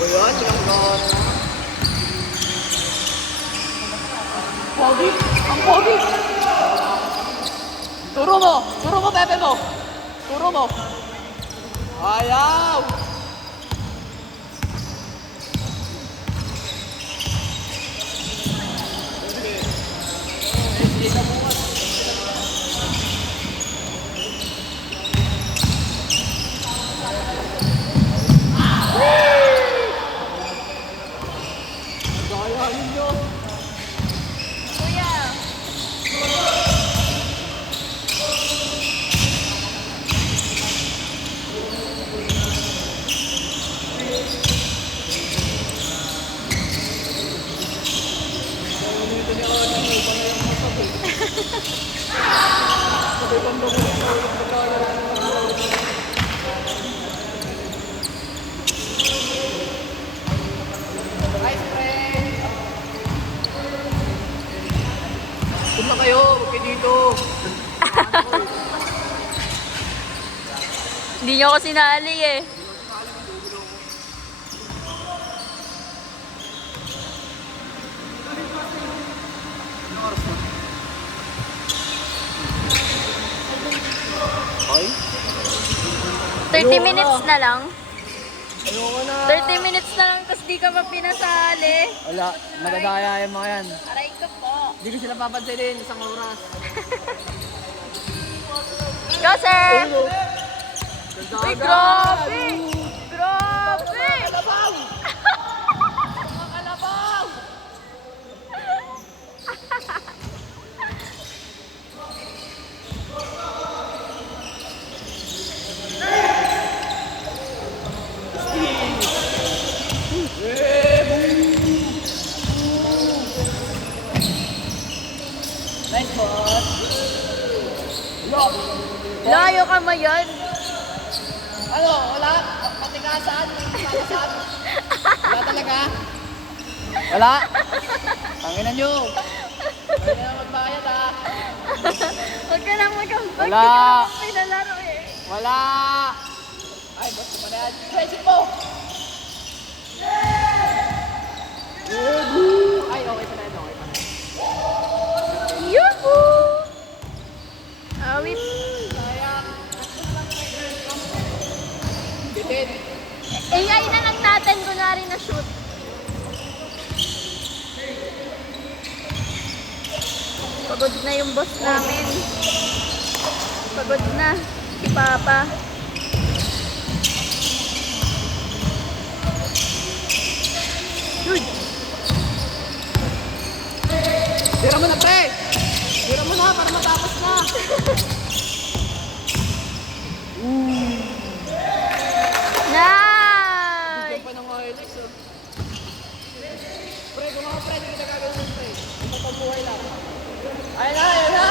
O yan, tinanggahan na. Pogi! Ang pogi! Turo mo, Pepe mo! Turo mo! Ayaw! Gayahin nyo! Kuya. Ice friend! Punta kayo, huwag kayo dito. Hindi niyo ako sinali eh. Ay? 30 minutes na lang. Ayoko na. 30 minutes na lang tapos di ka pa pinasali. Wala, madadaya yung mga yan. Aray ko po. Hindi ko sila papansinin, isang oras. Go, sir! Ganda Uy, grabe! Grabe! Kalabaw! Mga kalabaw! Nice spot! Lock! Layo ka mo yun. Ano, wala? Matigasan? Matigasan? Wala talaga? Wala? Tanginan nyo! Huwag na magbayad ha! Huwag ka lang Wala. pinalaro eh. Wala! Ay, basta pa na yan. Crazy po! Ay, okay pa na yan, okay pa na yan. Yuhuu! Awit. Sayang! Bitin! AI na lang natin kunwari na shoot. Pagod na yung boss namin. Pagod na. Si Papa. Good. Tira mo na, pre! Tira mo na para matapos na! Nice! Bigyan pa ng highlights, oh. Pre, kung ako, pre, hindi kita gagawin, pre. Ito pagbuhay lang. Ayun na, ayun na!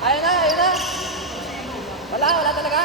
Ayun na, ayun na! Wala, wala